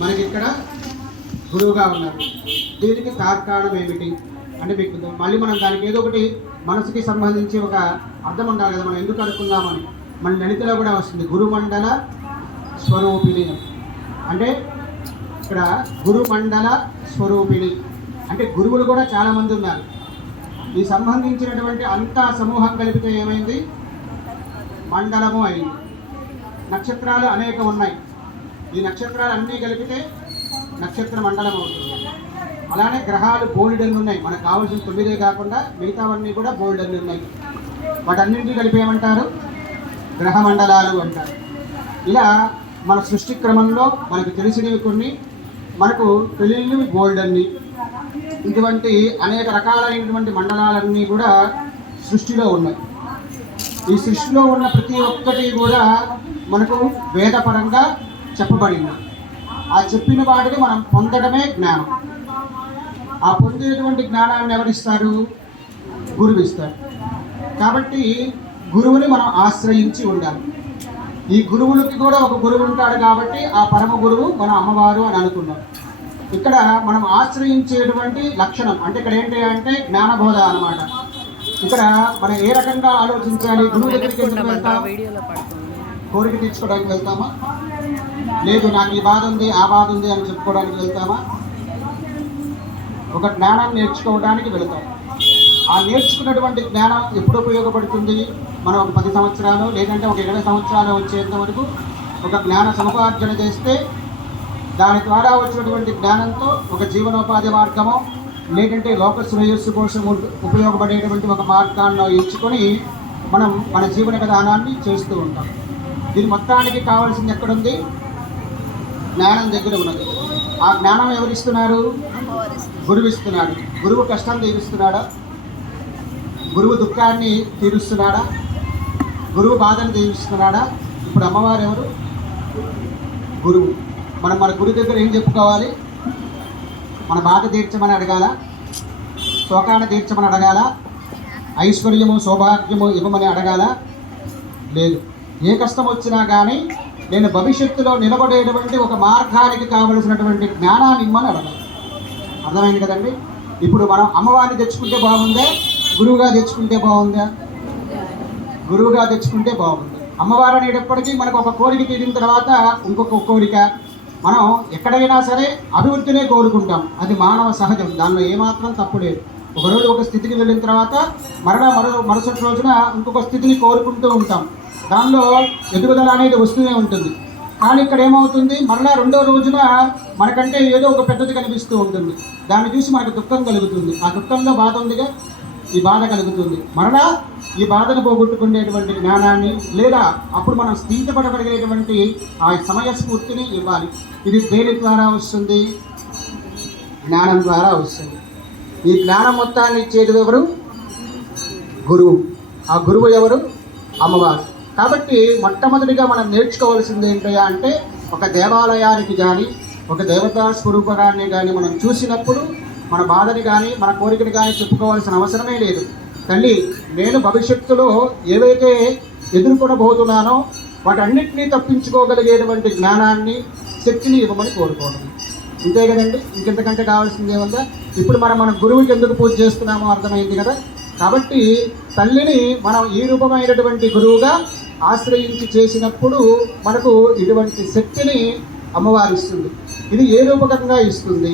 మనకి ఇక్కడ గురువుగా ఉన్నారు. దీనికి తార్కాణం ఏమిటి? అంటే మీకు మళ్ళీ మనం దానికి ఏదో ఒకటి మనసుకి సంబంధించి ఒక అర్థం ఉండాలి కదా మనం ఎందుకు అనుకున్నామని మన లలితలో కూడా వస్తుంది గురుమండల స్వరూపిణి అంటే ఇక్కడ గురుమండల స్వరూపిణి. అంటే గురువులు కూడా చాలామంది ఉన్నారు. ఈ సంబంధించినటువంటి అంతా సమూహం కలిపితే ఏమైంది? మండలము అయింది. నక్షత్రాలు అనేక ఉన్నాయి. ఈ నక్షత్రాలు అన్నీ కలిపితే నక్షత్ర మండలం అవుతుంది. అలానే గ్రహాలు బోల్డెన్ ఉన్నాయి. మనకు కావాల్సిన తొమ్మిదే కాకుండా మిగతావన్నీ కూడా బోల్డెన్ ఉన్నాయి. వాటన్నింటినీ కలిపి ఏమంటారు? గ్రహ మండలాలు అంటారు. ఇలా మన సృష్టి క్రమంలో మనకు తెలిసినవి కొన్ని మనకు తెలియనివి బోల్డన్ని ఇటువంటి అనేక రకాలైనటువంటి మండలాలన్నీ కూడా సృష్టిలో ఉన్నాయి. ఈ సృష్టిలో ఉన్న ప్రతి ఒక్కటి కూడా మనకు వేదపరంగా చెప్పబడింది. ఆ చెప్పిన వాటిని మనం పొందడమే జ్ఞానం. ఆ పొందేటువంటి జ్ఞానాన్ని ఎవరిస్తారు? గురువు ఇస్తారు. కాబట్టి గురువుని మనం ఆశ్రయించి ఉండాలి. ఈ గురువులకి కూడా ఒక గురువు ఉంటాడు కాబట్టి ఆ పరమ గురువు మన అమ్మవారు అని అనుకున్నాం ఇక్కడ మనం ఆశ్రయించేటువంటి లక్షణం అంటే ఇక్కడ ఏంటి అంటే జ్ఞానబోధ అన్నమాట. ఇక్కడ మనం ఏ రకంగా ఆలోచించాలి? గురువు దగ్గరికి వెళ్తాం? కోరిక తీర్చుకోవడానికి వెళ్తామా? లేదు నాకు ఈ బాధ ఉంది ఆ బాధ ఉంది అని చెప్పుకోవడానికి వెళ్తామా ఒక జ్ఞానాన్ని నేర్చుకోవడానికి వెళతాం. ఆ నేర్చుకున్నటువంటి జ్ఞానం ఎప్పుడు ఉపయోగపడుతుంది? మనం ఒక పది సంవత్సరాలు లేదంటే ఒక ఇరవై సంవత్సరాలు వచ్చేంత వరకు ఒక జ్ఞాన సముపార్జన చేస్తే దాని ద్వారా వచ్చినటువంటి జ్ఞానంతో ఒక జీవనోపాధి మార్గము లేదంటే లోక శ్రేయస్సు కోసం ఉపయోగపడేటువంటి ఒక మార్గాన్ని ఎంచుకొని మనం మన జీవన విధానాన్ని చేస్తూ ఉంటాం. దీని మొత్తానికి కావాల్సింది ఎక్కడుంది? జ్ఞానం దగ్గర ఉన్నది. ఆ జ్ఞానం ఎవరిస్తున్నారు? గురువు ఇస్తున్నాడు గురువు కష్టం తీరుస్తున్నాడా? గురువు దుఃఖాన్ని తీరుస్తున్నాడా? గురువు బాధను తీరుస్తున్నాడా? ఇప్పుడు అమ్మవారు ఎవరు? గురువు. మనం మన గురువు దగ్గర ఏం చెప్పుకోవాలి? మన బాధ తీర్చమని అడగాల? శోకాన్ని తీర్చమని అడగాల? ఐశ్వర్యము సౌభాగ్యము ఇవ్వమని అడగాల? లేదు. ఏ కష్టం వచ్చినా కానీ నేను భవిష్యత్తులో నిలబడేటువంటి ఒక మార్గానికి కావలసినటువంటి జ్ఞానాన్ని ఇమ్మని అడగాలి అర్థమైంది కదండి? ఇప్పుడు మనం అమ్మవారిని తెచ్చుకుంటే బాగుందా? గురువుగా తెచ్చుకుంటే బాగుందా? గురువుగా తెచ్చుకుంటే బాగుంది. అమ్మవారు అనేటప్పటికీ మనకు ఒక కోరిక తీరిన తర్వాత ఇంకొక కోరిక. మనం ఎక్కడైనా సరే అభివృద్ధినే కోరుకుంటాం. అది మానవ సహజం. దానిలో ఏమాత్రం తప్పు లేదు. ఒకరోజు ఒక స్థితికి వెళ్ళిన తర్వాత మరణ మరో మరుసటి రోజున ఇంకొక స్థితిని కోరుకుంటూ ఉంటాం. దానిలో ఎదుగుదల అనేది వస్తూనే ఉంటుంది. కానీ ఇక్కడ ఏమవుతుంది? మరలా రెండో రోజున మనకంటే ఏదో ఒక పెద్దది కనిపిస్తూ ఉంటుంది. దాన్ని చూసి మనకు దుఃఖం కలుగుతుంది. ఆ దుఃఖంలో బాధ ఉందిగా? ఈ బాధ కలుగుతుంది. మరలా ఈ బాధను పోగొట్టుకునేటువంటి జ్ఞానాన్ని లేదా అప్పుడు మనం స్థితిపడగలిగేటువంటి ఆ సమయస్ఫూర్తిని ఇవ్వాలి. ఇది దేని ద్వారా వస్తుంది? జ్ఞానం ద్వారా వస్తుంది. ఈ జ్ఞానం మొత్తాన్ని ఇచ్చేది ఎవరు? గురువు. ఆ గురువు ఎవరు? అమ్మవారు. కాబట్టి మొట్టమొదటిగా మనం నేర్చుకోవాల్సింది ఏంటయ్యా అంటే ఒక దేవాలయానికి కానీ ఒక దేవతా స్వరూపకాన్ని కానీ మనం చూసినప్పుడు మన బాధని కానీ మన కోరికని కానీ చెప్పుకోవాల్సిన అవసరమే లేదు. తల్లి నేను భవిష్యత్తులో ఏవైతే ఎదుర్కొనబోతున్నానో వాటన్నిటినీ తప్పించుకోగలిగేటువంటి జ్ఞానాన్ని శక్తిని ఇవ్వమని కోరుకోవడం. ఇంతే కదండి? ఇంకెంతకంటే కావాల్సింది ఏముందా? ఇప్పుడు మనం మన గురువుకి ఎందుకు పూజ చేస్తున్నామో అర్థమైంది కదా. కాబట్టి తల్లిని మనం ఈ రూపమైనటువంటి గురువుగా ఆశ్రయించి చేసినప్పుడు మనకు ఇటువంటి శక్తిని అమ్మవారు ఇస్తుంది. ఇది ఏ రూపకంగా ఇస్తుంది?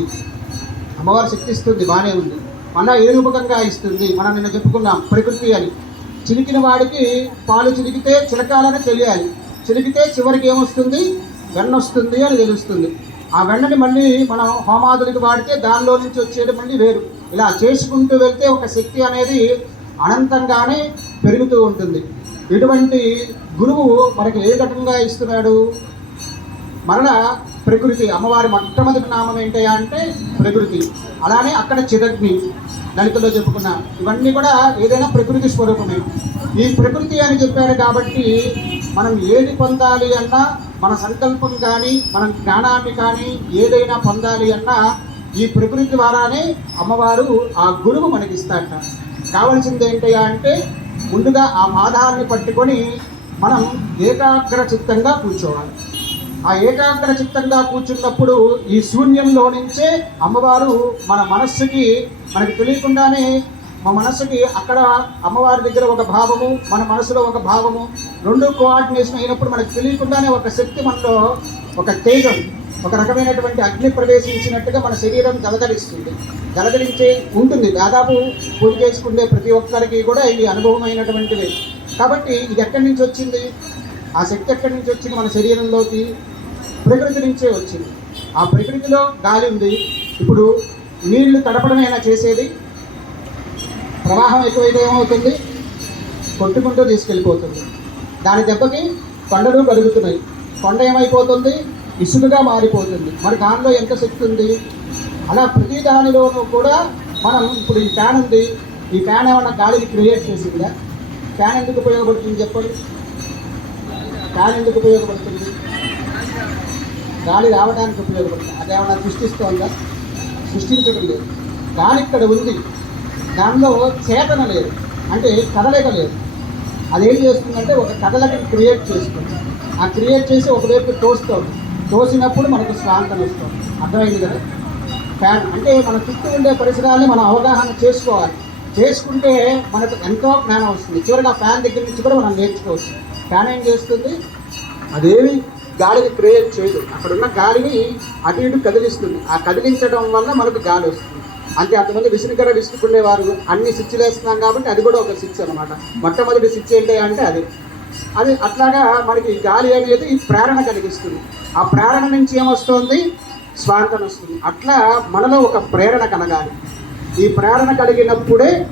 అమ్మవారు శక్తి ఇస్తుంది బాగానే ఉంది. మన ఏ రూపకంగా ఇస్తుంది? మనం నిన్న చెప్పుకున్నాం ప్రకృతి అని. చిలికిన వాడికి పాలు చిలికితే చిలకాలని తెలియాలి. చిలికితే చివరికి ఏమొస్తుంది? వెన్న వస్తుంది అని తెలుస్తుంది. ఆ వెన్నని మళ్ళీ మనం హోమాదులకి వాడితే దానిలో నుంచి వచ్చేది మళ్ళీ వేరు. ఇలా చేసుకుంటూ వెళ్తే ఒక శక్తి అనేది అనంతంగానే పెరుగుతూ ఉంటుంది. ఇటువంటి గురువు మనకి ఏ రకంగా ఇస్తున్నాడు? మరలా ప్రకృతి అమ్మవారి మొట్టమొదటి నామం ఏంటయ్యా అంటే ప్రకృతి. అలానే అక్కడ చిరగ్ని దళితుల్లో చెప్పుకున్నా. ఇవన్నీ కూడా ఏదైనా ప్రకృతి స్వరూపమే. ఈ ప్రకృతి అని చెప్పారు కాబట్టి మనం ఏది పొందాలి అన్నా మన సంకల్పం కానీ మన జ్ఞానాన్ని కానీ ఏదైనా పొందాలి అన్నా ఈ ప్రకృతి ద్వారానే అమ్మవారు ఆ గురువు మనకిస్తాట కావలసింది ఏంటయ్యా అంటే ముందుగా ఆ పాదాలని పట్టుకొని మనం ఏకాగ్ర చిత్తంగా కూర్చోవాలి. ఆ ఏకాగ్ర చిత్తంగా కూర్చున్నప్పుడు ఈ శూన్యంలో నుంచే అమ్మవారు మన మనస్సుకి మనకు తెలియకుండానే మా మనస్సుకి అక్కడ అమ్మవారి దగ్గర ఒక భావము మన మనసులో ఒక భావము రెండు కోఆర్డినేషన్ అయినప్పుడు మనకు తెలియకుండానే ఒక శక్తి మనలో ఒక తేజం ఒక రకమైనటువంటి అగ్ని ప్రవేశించినట్టుగా మన శరీరం గలగలిస్తుంది. గలగలించే ఉంటుంది. దాదాపు పూజ చేసుకునే ప్రతి ఒక్కరికి కూడా ఇది అనుభవమైనటువంటిది. కాబట్టి ఇది ఎక్కడి నుంచి వచ్చింది? ఆ శక్తి ఎక్కడి నుంచి వచ్చింది? మన శరీరంలోకి ప్రకృతి నుంచే వచ్చింది. ఆ ప్రకృతిలో గాలి ఉంది. ఇప్పుడు నీళ్ళు తడపడమైనా చేసేది. ప్రవాహం ఎక్కువైతే ఏమవుతుంది? కొట్టుకుంటూ తీసుకెళ్ళిపోతుంది. దాని దెబ్బకి కొండలు కలుగుతున్నాయి కొండ ఏమైపోతుంది? ఇసుకగా మారిపోతుంది. మరి దానిలో ఎంత శక్తి ఉంది? అలా ప్రతి దానిలోనూ కూడా మనం ఇప్పుడు ఈ ఫ్యాన్ ఉంది. ఈ ఫ్యాన్ ఏమన్నా గాలిని క్రియేట్ చేసిందా? ఫ్యాన్ ఎందుకు ఉపయోగపడుతుంది చెప్పండి. ఫ్యాన్ ఎందుకు ఉపయోగపడుతుంది? గాలి రావడానికి ఉపయోగపడుతుంది. అది ఏమైనా సృష్టిస్తోందా? సృష్టించడం లేదు. గాలి ఇక్కడ ఉంది. దానిలో చేతన లేదు. అంటే కదలిక లేదు. అదేం చేస్తుందంటే ఒక కదలకని క్రియేట్ చేస్తుంది. ఆ క్రియేట్ చేసి ఒకవైపు తోస్తుంది. తోసినప్పుడు మనకు శ్రాంతం ఇస్తుంది అర్థమైంది కదా? ఫ్యాన్ అంటే మన చుట్టూ ఉండే పరిసరాల్ని మనం అవగాహన చేసుకోవాలి. చేసుకుంటే మనకు ఎంతో జ్ఞానం వస్తుంది. చివరిగా ఫ్యాన్ దగ్గర నుంచి కూడా మనం నేర్చుకోవచ్చు. ఫ్యాన్ ఏం చేస్తుంది? అదేమి గాలిని క్రియేట్ చేయదు. అక్కడ ఉన్న గాలిని అటు ఇటు కదిలిస్తుంది. ఆ కదిలించడం వల్ల మనకు గాలి వస్తుంది. అంతే అంతమంది విసురుకర విసురుకునేవారు అన్ని స్విచ్లు వేస్తున్నాం కాబట్టి అది కూడా ఒక స్విచ్ అనమాట మొట్టమొదటి స్విచ్ ఏంటి అంటే అది. అది అట్లాగా మనకి గాలి అనేది ప్రేరణ కలిగిస్తుంది. ఆ ప్రేరణ నుంచి ఏమొస్తుంది? స్వాంతం వస్తుంది. అట్లా మనలో ఒక ప్రేరణ కలగాలి. ఈ ప్రేరణ కలిగినప్పుడే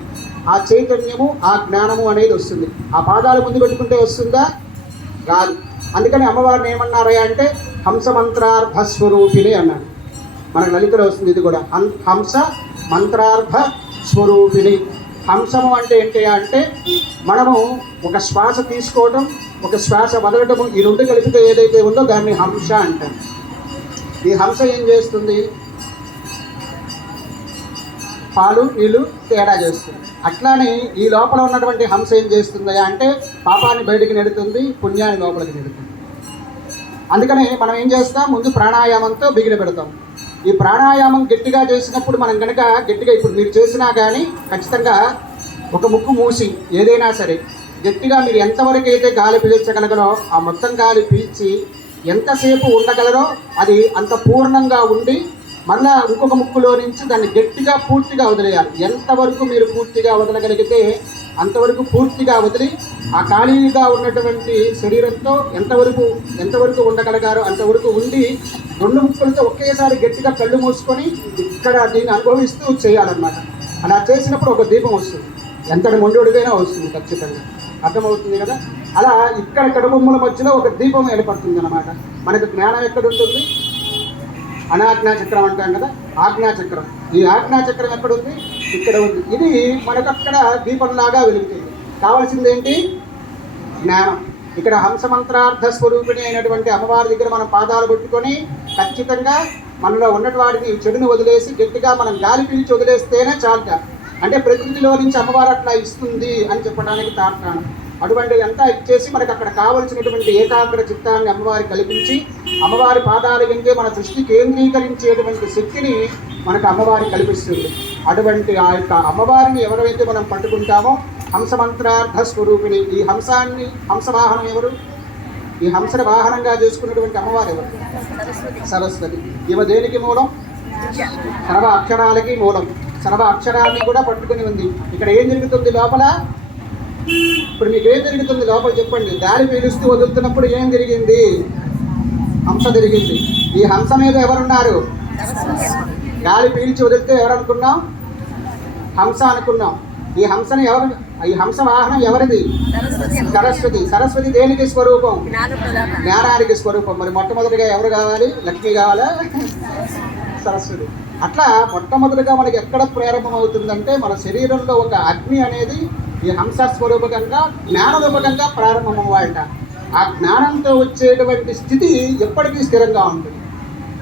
ఆ చైతన్యము ఆ జ్ఞానము అనేది వస్తుంది. ఆ పాదాలు ముందు పెట్టుకుంటే వస్తుందా? రాదు. అందుకని అమ్మవారిని ఏమన్నారా అంటే హంస మంత్రార్థ స్వరూపిణి అన్నాడు. మనకు లలితలో వస్తుంది ఇది కూడా. హం- హంస మంత్రార్థ స్వరూపిణి. హంసము అంటే ఏంటి అంటే మనము ఒక శ్వాస తీసుకోవడం ఒక శ్వాస వదలటము ఈ రెండు కలిపితే ఏదైతే ఉందో దాన్ని హంస అంటాం ఈ హంస ఏం చేస్తుంది? పాలు నీళ్ళు తేడా చేస్తుంది. అట్లానే ఈ లోపల ఉన్నటువంటి హంస ఏం చేస్తుంది అంటే పాపాన్ని బయటికి నెడుతుంది పుణ్యాన్ని లోపలికి నెడుతుంది. అందుకని మనం ఏం చేస్తాం? ముందు ప్రాణాయామంతో బిగిన పెడతాం. ఈ ప్రాణాయామం గట్టిగా చేసినప్పుడు మనం కనుక గట్టిగా ఇప్పుడు మీరు చేసినా కానీ ఖచ్చితంగా ఒక ముక్కు మూసి ఏదైనా సరే గట్టిగా మీరు ఎంతవరకు అయితే గాలి పీల్చగలగరో ఆ మొత్తం గాలి పీల్చి ఎంతసేపు ఉండగలరో అది అంత పూర్ణంగా ఉండి మళ్ళా ఇంకొక ముక్కులో నుంచి దాన్ని గట్టిగా పూర్తిగా వదిలేయాలి. ఎంతవరకు మీరు పూర్తిగా వదలగలిగితే అంతవరకు పూర్తిగా వదిలి ఆ ఖాళీగా ఉన్నటువంటి శరీరంతో ఎంతవరకు ఎంతవరకు ఉండగలిగారో అంతవరకు ఉండి రెండు ముక్కలతో ఒకేసారి గట్టిగా కళ్ళు మూసుకొని ఇక్కడ దీన్ని అనుభవిస్తూ చేయాలన్నమాట. అలా చేసినప్పుడు ఒక దీపం వస్తుంది. ఎంతటి మొండోడికైనా వస్తుంది ఖచ్చితంగా. అర్థమవుతుంది కదా? అలా ఇక్కడ కడుబొమ్మల మధ్యలో ఒక దీపం ఏర్పడుతుంది అనమాట మనకు జ్ఞానం ఎక్కడ ఉంటుంది? అనాజ్ఞా చక్రం అంటాం కదా? ఆజ్ఞా చక్రం. ఈ ఆజ్ఞా చక్రం ఎక్కడ ఉంది? ఇక్కడ ఉంది. ఇది మనకు అక్కడ దీపంలాగా వెలుగుతుంది. కావాల్సింది ఏంటి జ్ఞానం. ఇక్కడ హంసమంత్రార్థ స్వరూపిణి అయినటువంటి అమ్మవారి దగ్గర మనం పాదాలు పెట్టుకొని ఖచ్చితంగా మనలో ఉన్నటి వాటిని చెడుని వదిలేసి గట్టిగా మనం గాలి పీల్చి వదిలేస్తేనే చాలుట. అంటే ప్రకృతిలో నుంచి అమ్మవారు అట్లా ఇస్తుంది అని చెప్పడానికి తార్కాణం. అటువంటి అంతా ఇచ్చేసి మనకు అక్కడ కావలసినటువంటి ఏకాగ్ర చిత్తాన్ని అమ్మవారి కల్పించి అమ్మవారి పాదాల వెంటే మన దృష్టి కేంద్రీకరించేటువంటి శక్తిని మనకు అమ్మవారి కల్పిస్తుంది. అటువంటి ఆ యొక్క అమ్మవారిని ఎవరైతే మనం పట్టుకుంటామో హంసమంత్రార్థ స్వరూపిణి. ఈ హంసాన్ని హంసవాహనం ఎవరు? ఈ హంసని వాహనంగా చేసుకున్నటువంటి అమ్మవారు ఎవరు? సరస్వతి. ఇవ దేనికి మూలం? సర్వ అక్షరాలకి మూలం. సర్వ అక్షరాన్ని కూడా పట్టుకుని ఉంది. ఇక్కడ ఏం జరుగుతుంది లోపల? ఇప్పుడు మీకు ఏం జరుగుతుంది లోపల చెప్పండి. గాలి పీలుస్తూ వదులుతున్నప్పుడు ఏం జరిగింది? హంస జరిగింది. ఈ హంస మీద ఎవరున్నారు? గాలి పీల్చి వదిలితే ఎవరు అనుకున్నాం హంస అనుకున్నాం. ఈ హంసని ఎవరు ఈ హంస వాహనం ఎవరిది? సరస్వతి. సరస్వతి దేనికి స్వరూపం? జ్ఞానానికి స్వరూపం. మరి మొట్టమొదటిగా ఎవరు కావాలి? లక్ష్మి కావాలా? సరస్వతి. అట్లా మొట్టమొదటిగా మనకి ఎక్కడ ప్రారంభం అవుతుందంటే మన శరీరంలో ఒక అగ్ని అనేది ఈ హంస స్వరూపకంగా జ్ఞాన రూపకంగా ఆ జ్ఞానంతో వచ్చేటువంటి స్థితి ఎప్పటికీ స్థిరంగా ఉంటుంది.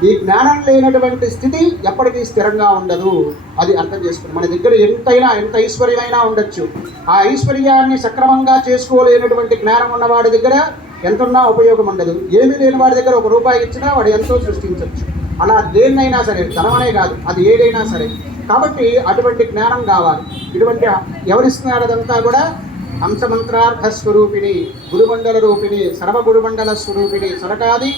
ఈ జ్ఞానం లేనటువంటి స్థితి ఎప్పటికీ స్థిరంగా ఉండదు. అది అర్థం చేసుకుని మన దగ్గర ఎంతైనా ఎంత ఐశ్వర్యమైనా ఉండొచ్చు. ఆ ఐశ్వర్యాన్ని సక్రమంగా చేసుకోలేనటువంటి జ్ఞానం ఉన్నవాడి దగ్గర ఎంతున్నా ఉపయోగం ఉండదు. ఏమీ లేని వాడి దగ్గర ఒక రూపాయి ఇచ్చినా వాడు ఎంతో సృష్టించవచ్చు అలా దేన్నైనా సరే ధనమనే కాదు అది ఏదైనా సరే. కాబట్టి అటువంటి జ్ఞానం కావాలి. ఇటువంటి ఎవరిస్తున్నారు అదంతా కూడా హంసమంత్రార్థ స్వరూపిణి గురుమండల రూపిణి సర్వగురుమండల స్వరూపిణి సరకాది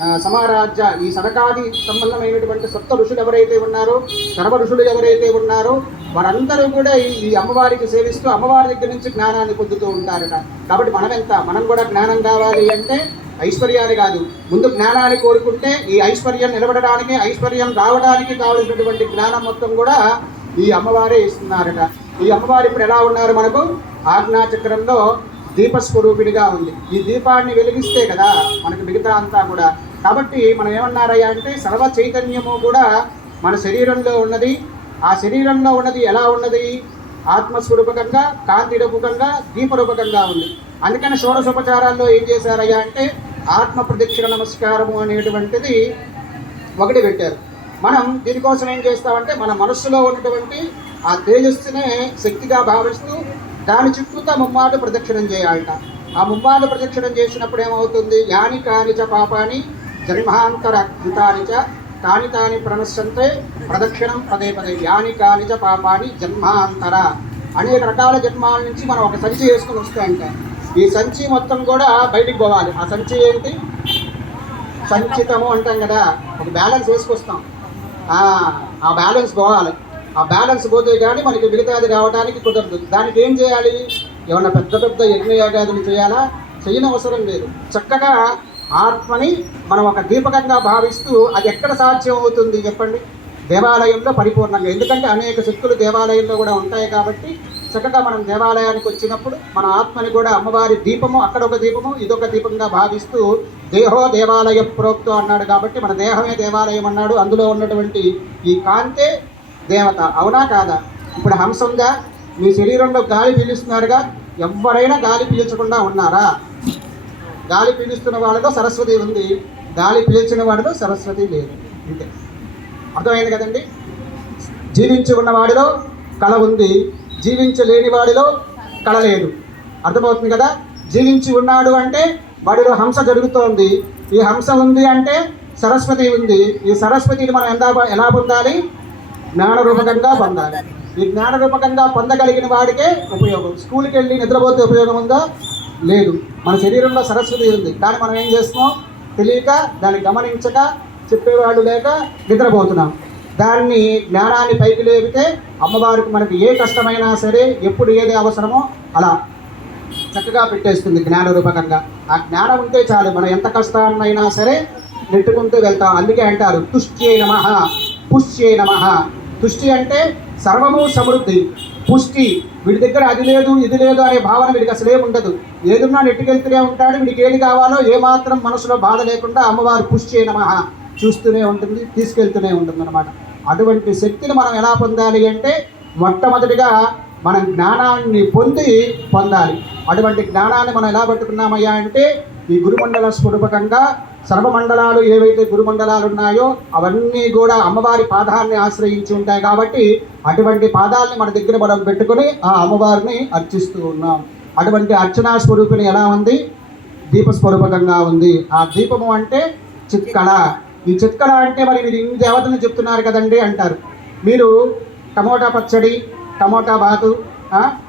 సమారాజ్య ఈ సరకాది సంబంధమైనటువంటి సప్త ఋషులు ఎవరైతే ఉన్నారో సర్వ ఋషులు ఎవరైతే ఉన్నారో వారందరూ కూడా ఈ ఈ అమ్మవారికి సేవిస్తూ అమ్మవారి దగ్గర నుంచి జ్ఞానాన్ని పొందుతూ ఉంటారట. కాబట్టి మనం ఎంత మనం కూడా జ్ఞానం కావాలి అంటే ఐశ్వర్యాన్ని కాదు. ముందు జ్ఞానాన్ని కోరుకుంటే ఈ ఐశ్వర్యం నిలబడడానికి ఐశ్వర్యం రావడానికి కావలసినటువంటి జ్ఞానం మొత్తం కూడా ఈ అమ్మవారే ఇస్తున్నారట. ఈ అమ్మవారు ఇప్పుడు ఎలా ఉన్నారు మనకు? ఆజ్ఞాచక్రంలో దీపస్వరూపిడిగా ఉంది. ఈ దీపాన్ని వెలిగిస్తే కదా మనకు మిగతా అంతా కూడా. కాబట్టి మనం ఏమన్నారయ్యా అంటే సర్వ చైతన్యము కూడా మన శరీరంలో ఉన్నది. ఆ శరీరంలో ఉన్నది ఎలా ఉన్నది? ఆత్మస్వరూపకంగా కాంతి రూపకంగా దీపరూపకంగా ఉంది. అందుకని షోడశోపచారాల్లో ఏం చేశారయ్యా అంటే ఆత్మ ప్రదక్షిణ నమస్కారము అనేటువంటిది ఒకటి పెట్టారు. మనం దీనికోసం ఏం చేస్తామంటే మన మనస్సులో ఉన్నటువంటి ఆ తేజస్సునే శక్తిగా భావిస్తూ దాని చుట్టూతా ముమ్మాడు ప్రదక్షిణం చేయాలట. ఆ ముమ్మాడు ప్రదక్షిణం చేసినప్పుడు ఏమవుతుంది? యాని కానిచ పాపాని జన్మాంతర కృతానిచ తాని తాని ప్రణశ్యంతే ప్రదక్షిణం పదే పదే. యాని కానిచ పాపాని జన్మాంతర అనేక రకాల జన్మాల నుంచి మనం ఒక సంచి వేసుకుని వస్తాయంట. ఈ సంచి మొత్తం కూడా బయటికి పోవాలి. ఆ సంచి ఏంటి? సంచితము అంటాం కదా. ఒక బ్యాలెన్స్ వేసుకొస్తాం. ఆ బ్యాలెన్స్ పోవాలి. ఆ బ్యాలెన్స్ పోతే కానీ మనకి మిగతాది రావడానికి కుదరదు. దానికి ఏం చేయాలి? ఏమన్నా పెద్ద పెద్ద యజ్ఞయాగాదులు చేయాలా? చేయని అవసరం లేదు. చక్కగా ఆత్మని మనం ఒక దీపకంగా భావిస్తూ అది ఎక్కడ సాధ్యం అవుతుంది చెప్పండి? దేవాలయంలో పరిపూర్ణంగా. ఎందుకంటే అనేక శక్తులు దేవాలయంలో కూడా ఉంటాయి కాబట్టి చక్కగా మనం దేవాలయానికి వచ్చినప్పుడు మన ఆత్మని కూడా అమ్మవారి దీపము అక్కడ ఒక దీపము ఇదొక దీపంగా భావిస్తూ దేహో దేవాలయ ప్రోక్తో అన్నాడు కాబట్టి మన దేహమే దేవాలయం అన్నాడు. అందులో ఉన్నటువంటి ఈ కాంతే దేవత. అవునా కాదా? ఇప్పుడు హంస ఉందా మీ శరీరంలో గాలి పీలుస్తున్నారుగా? ఎవరైనా గాలి పీల్చకుండా ఉన్నారా? గాలి పీలుస్తున్న వాళ్ళతో సరస్వతి ఉంది. గాలి పీల్చిన వాడిలో సరస్వతి లేదు. అంతే. అర్థమైంది కదండి? జీవించి ఉన్నవాడిలో కళ ఉంది. జీవించలేని వాడిలో కళ లేదు. అర్థమవుతుంది కదా? జీవించి ఉన్నాడు అంటే వాడిలో హంస జరుగుతోంది. ఈ హంస ఉంది అంటే సరస్వతి ఉంది. ఈ సరస్వతిని మనం ఎంత ఎలా పొందాలి? జ్ఞానరూపకంగా పొందాలి. ఈ జ్ఞానరూపకంగా పొందగలిగిన వాడికే ఉపయోగం. స్కూల్కి వెళ్ళి నిద్రపోతే ఉపయోగం ఉందా? లేదు. మన శరీరంలో సరస్వతి ఉంది. కానీ మనం ఏం చేస్తున్నాం? తెలియక దాన్ని గమనించక చెప్పేవాళ్ళు లేక నిద్రపోతున్నాం. దాన్ని జ్ఞానాన్ని పైకి లేపితే అమ్మవారికి మనకి ఏ కష్టమైనా సరే ఎప్పుడు ఏది అవసరమో అలా చక్కగా పెట్టేస్తుంది జ్ఞానరూపకంగా. ఆ జ్ఞానం ఉంటే చాలు. మనం ఎంత కష్టాన్నైనా సరే నెట్టుకుంటూ వెళ్తాం. అందుకే అంటారు తుష్ట్యే నమ పుష్యే నమ. తుష్టి అంటే సర్వము సమృద్ధి. పుష్టి వీడి దగ్గర అది లేదు ఇది లేదు అనే భావన వీడికి అసలే ఉండదు. ఏదున్నా నెట్టుకెళ్తూనే ఉంటాడు వీడికి ఏది కావాలో ఏమాత్రం మనసులో బాధ లేకుండా అమ్మవారు పుష్టి నమ చూస్తూనే ఉంటుంది తీసుకెళ్తూనే ఉంటుంది అనమాట అటువంటి శక్తిని మనం ఎలా పొందాలి అంటే మొట్టమొదటిగా మనం జ్ఞానాన్ని పొంది పొందాలి. అటువంటి జ్ఞానాన్ని మనం ఎలా పట్టుకున్నామయ్యా అంటే ఈ గురుమండల స్వరూపకంగా సర్వమండలాలు ఏవైతే గురుమండలాలు ఉన్నాయో అవన్నీ కూడా అమ్మవారి పాదాన్ని ఆశ్రయించి ఉంటాయి కాబట్టి అటువంటి పాదాలని మన దగ్గర మనం పెట్టుకొని ఆ అమ్మవారిని అర్చిస్తూ ఉన్నాం. అటువంటి అర్చనా స్వరూపిణి ఎలా ఉంది? దీపస్వరూపకంగా ఉంది. ఆ దీపము అంటే చిత్కళ. ఈ చిత్కళ అంటే మరి మీరు ఇన్ని దేవతలు చెప్తున్నారు కదండి అంటారు. మీరు టమోటా పచ్చడి టమోటా బాతు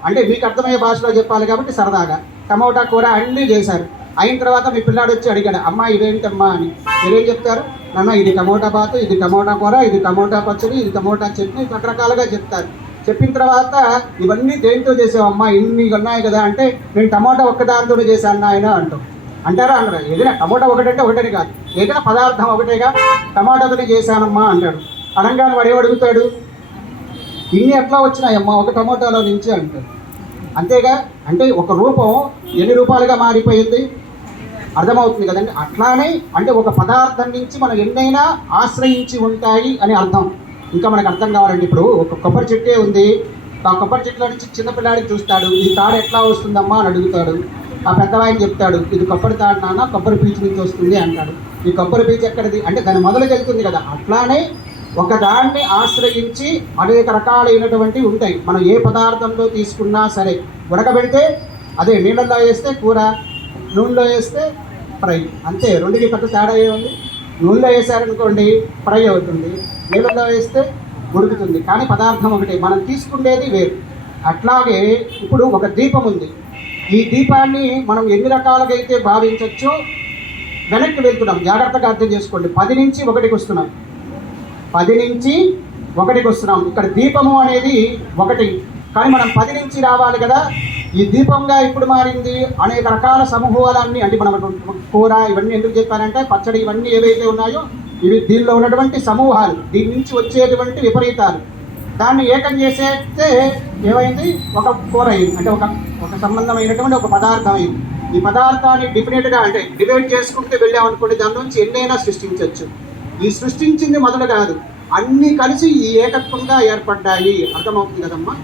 అంటే మీకు అర్థమయ్యే భాషలో చెప్పాలి కాబట్టి సరదాగా. టమోటా కూర అన్నీ చేశారు. అయిన తర్వాత మీ పిల్లాడు వచ్చి అడిగాడు అమ్మా ఇదేంటమ్మా అని. మీరేం చెప్తారు? నాన్న ఇది టమోటా బాతు ఇది టమోటా కూర ఇది టమోటా పచ్చడి ఇది టమోటా చట్నీ రకరకాలుగా చెప్తారు. చెప్పిన తర్వాత ఇవన్నీ దేంతో చేసావమ్మా? ఇన్ని ఉన్నాయి కదా అంటే నేను టమోటా ఒక్కదాంతో చేశాను ఆయన అంటాం. అంటారా? అన్నారు ఏదైనా టమోటా ఒకటంటే ఒకటని కాదు. ఏదైనా పదార్థం ఒకటేగా టమాటాతోనే చేశానమ్మా అంటాడు. అనగానే వాడు ఏమడుగుతాడు ఇన్ని ఎట్లా వచ్చినాయమ్మా? ఒక టమోటాలో నుంచి అంటాడు. అంతేగా? అంటే ఒక రూపం ఎన్ని రూపాలుగా మారిపోయింది? అర్థమవుతుంది కదండి? అట్లానే అంటే ఒక పదార్థం నుంచి మనం ఎన్నైనా ఆశ్రయించి ఉంటాయి అని అర్థం. ఇంకా మనకు అర్థం కావాలండి. ఇప్పుడు ఒక కొబ్బరి చెట్టే ఉంది. ఆ కొబ్బరి చెట్ల నుంచి చిన్నపిల్లాడికి చూస్తాడు. ఈ తాడు ఎట్లా వస్తుందమ్మా? అని అడుగుతాడు. ఆ పెద్దవాయిని చెప్తాడు. ఇది కొబ్బరి తాడు నాన్న కొబ్బరి పీచు నుంచి వస్తుంది అంటాడు. ఈ కొబ్బరి పీచు ఎక్కడిది? అంటే దాని మొదలుకి వెళ్తుంది కదా. అట్లానే ఒక దాన్ని ఆశ్రయించి అనేక రకాలైనటువంటివి ఉంటాయి. మనం ఏ పదార్థంలో తీసుకున్నా సరే ఉడకబెడితే అదే నీళ్ళల్లో వేస్తే కూర. నూనెలో వేస్తే ఫ్రై. అంతే రెండుకి పెద్ద తేడా ఏముంది? నూనెలో వేసారనుకోండి ఫ్రై అవుతుంది. నీళ్ళలో వేస్తే ఉడుకుతుంది. కానీ పదార్థం ఒకటి మనం తీసుకునేది వేరు. అట్లాగే ఇప్పుడు ఒక దీపం ఉంది. ఈ దీపాన్ని మనం ఎన్ని రకాలుగా అయితే భావించవచ్చో వెనక్కి వెళ్తున్నాం. జాగ్రత్తగా అర్థం చేసుకోండి. పది నుంచి ఒకటికి వస్తున్నాం. పది నుంచి ఒకటికి వస్తున్నాం. ఇక్కడ దీపము అనేది ఒకటి. కానీ మనం పది నుంచి రావాలి కదా. ఈ దీపంగా ఇప్పుడు మారింది అనేక రకాల సమూహాలన్నీ అంటే మనం కూర ఇవన్నీ ఎందుకు చెప్పారంటే పచ్చడి ఇవన్నీ ఏవైతే ఉన్నాయో ఇవి దీనిలో ఉన్నటువంటి సమూహాలు. దీని నుంచి వచ్చేటువంటి విపరీతాలు. దాన్ని ఏకం చేసేస్తే ఏమైంది? ఒక కూర అయింది. అంటే ఒక ఒక సంబంధమైనటువంటి ఒక పదార్థం అయింది. ఈ పదార్థాన్ని డిఫినెట్గా అంటే డివైడ్ చేసుకుంటూ వెళ్ళామనుకోండి దాని నుంచి ఎన్నైనా సృష్టించవచ్చు. ఈ సృష్టించింది మొదలు కాదు. అన్నీ కలిసి ఈ ఏకత్వంగా ఏర్పడ్డాయి. అర్థమవుతుంది కదమ్మా?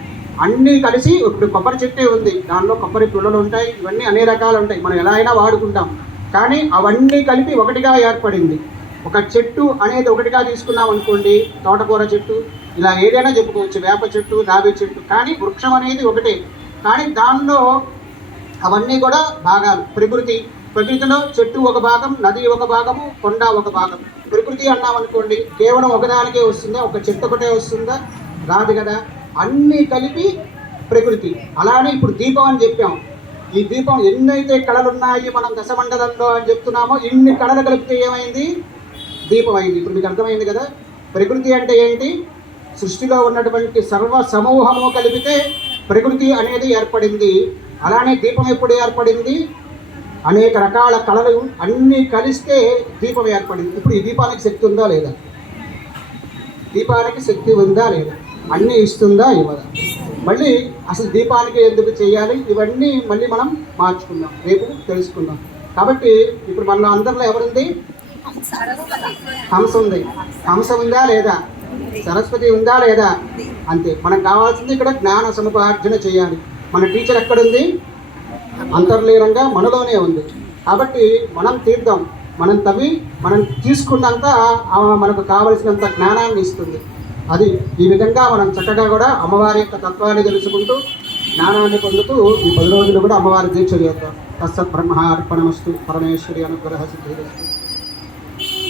అన్నీ కలిసి ఇప్పుడు కొబ్బరి చెట్టే ఉంది. దానిలో కొబ్బరి పుల్లలు ఉంటాయి. ఇవన్నీ అనేక రకాలు ఉంటాయి. మనం ఎలా అయినా వాడుకుంటాం. కానీ అవన్నీ కలిపి ఒకటిగా ఏర్పడింది. ఒక చెట్టు అనేది ఒకటిగా తీసుకున్నాం అనుకోండి తోటకూర చెట్టు ఇలా ఏదైనా చెప్పుకోవచ్చు. వేప చెట్టు రావి చెట్టు కానీ వృక్షం అనేది ఒకటే. కానీ దానిలో అవన్నీ కూడా భాగాలు. ప్రకృతి. ప్రకృతిలో చెట్టు ఒక భాగం నది ఒక భాగము కొండ ఒక భాగం. ప్రకృతి అన్నాం అనుకోండి కేవలం ఒకదానికే వస్తుందా? ఒక చెట్టు ఒకటే వస్తుందా? రాదు కదా. అన్నీ కలిపి ప్రకృతి. అలానే ఇప్పుడు దీపం అని చెప్పాం. ఈ దీపం ఎన్నైతే కళలు ఉన్నాయి మనం దశమండలంలో అని చెప్తున్నామో ఇన్ని కళలు కలిపితే ఏమైంది? దీపం అయింది ఇప్పుడు మీకు అర్థమైంది కదా? ప్రకృతి అంటే ఏంటి? సృష్టిలో ఉన్నటువంటి సర్వ సమూహము కలిపితే ప్రకృతి అనేది ఏర్పడింది. అలానే దీపం ఎప్పుడు ఏర్పడింది? అనేక రకాల కళలు అన్నీ కలిస్తే దీపం ఏర్పడింది. ఇప్పుడు ఈ దీపానికి శక్తి ఉందా లేదా? దీపానికి శక్తి ఉందా లేదా? అన్నీ ఇస్తుందా? ఇవ్వదా? మళ్ళీ అసలు దీపానికి ఎందుకు చేయాలి? ఇవన్నీ మళ్ళీ మనం మార్చుకుందాం. రేపు తెలుసుకుందాం. కాబట్టి ఇప్పుడు మన అందరిలో ఎవరుంది? హంస ఉంది. హంస ఉందా లేదా? సరస్వతి ఉందా లేదా? అంతే. మనకు కావాల్సింది ఇక్కడ జ్ఞాన సముపార్జన చేయాలి. మన టీచర్ ఎక్కడుంది? అంతర్లీనంగా మనలోనే ఉంది. కాబట్టి మనం తీర్థం మనం తవ్వి మనం తీసుకున్నంత మనకు కావలసినంత జ్ఞానాన్ని ఇస్తుంది. అది ఈ విధంగా మనం చక్కగా కూడా అమ్మవారి యొక్క తత్వాన్ని తెలుసుకుంటూ జ్ఞానాన్ని పొందుతూ ఈ పది రోజులు కూడా అమ్మవారి దీక్ష చేద్దాం. తస్సత్ బ్రహ్మ అర్పణమస్తు పరమేశ్వరి అనుగ్రహ సిద్ధిరస్తు.